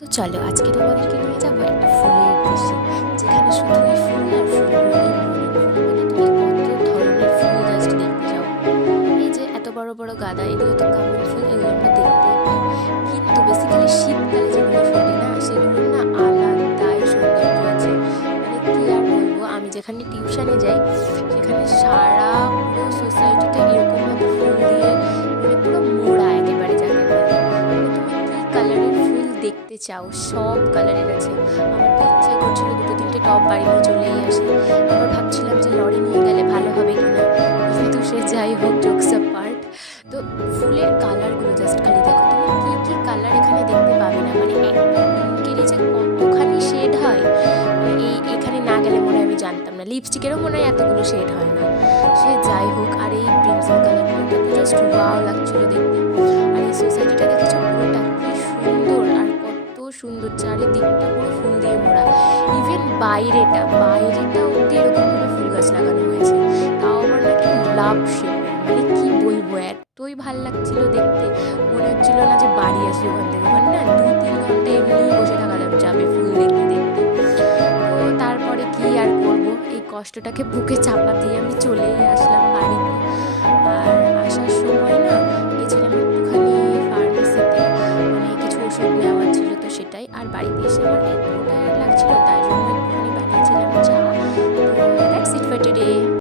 তো চলো আজকে তোমাদেরকে নিয়ে যাবো একটা ফুলের দেশে, যেখানে শুধুই ফুল আর ফুল, মানে তুমি কত ধরনের ফুল জাস্ট দেখতে চাও। এই যে এত বড় বড় গাঁদা, এগুলো তো কমন ফুল, এগুলো আমরা দেখতেই পাই। কিন্তু বেসিক্যালি শীতকালে যেগুলো ফোটে না, সেগুলোর না আলাদাই সৌন্দর্য আছে। মানে কি আর বলবো, আমি যেখানে টিউশনে যাই সেখানে সারা পুরো সোসাইটিটা এরকমভাবে ফুল দিয়ে মানে পুরো মোড়া একেবারে, যাকে বলে মানে তুমি কি কালারের ফুল দেখতে চাও সব কালারের আছে। আমার তো ইচ্ছে করছিল দুটো তিনটে টব বাড়ি নিয়ে চলেই আসি। আবার ভাবছিলাম যে লরি নিয়ে গেলে ভালো হবে কিনা, কিন্তু সে যাই হোক, জোকস পার্ট। তো ফুলের কালারগুলো জাস্ট খালি দেখো, তুমি কি কি কালার এখানে দেখতে পাবে না, মানে একটা পিঙ্কেরই যে কতখানি শেড হয়, মানে এখানে না গেলে মনে হয় আমি জানতাম না। লিপস্টিকেরও মনে হয় এতগুলো শেড হয় না। সে যাই হোক, আর এই প্রিন্সেল কালারগুলো তো জাস্ট ওয়াও লাগছিল দেখতে। আর এই সোসাইটিটা দেখেছো পুরোটা কি সুন্দর, আর কত সুন্দর, চারিদিকটা পুরো ফুল দিয়ে মোড়া। ইভেন বাইরেটা অব্দি এরকমভাবে ফুল গাছ লাগানো হয়েছে, তাও আবার নাকি লাভ শেপের। মানে কি বলবো, এতই ভাল লাগছিল দেখতে, মনে হচ্ছিল না যে বাড়ি আসি ওখান থেকে। ওখানে না 2-3 ঘন্টা এমনিই বসে থাকা যাবে ফুল দেখতে দেখতে। তো তারপরে কি আর করব, এই কষ্টটাকে বুকে চাপা দিয়ে আমি চলেই আসলাম বাড়িতে। আর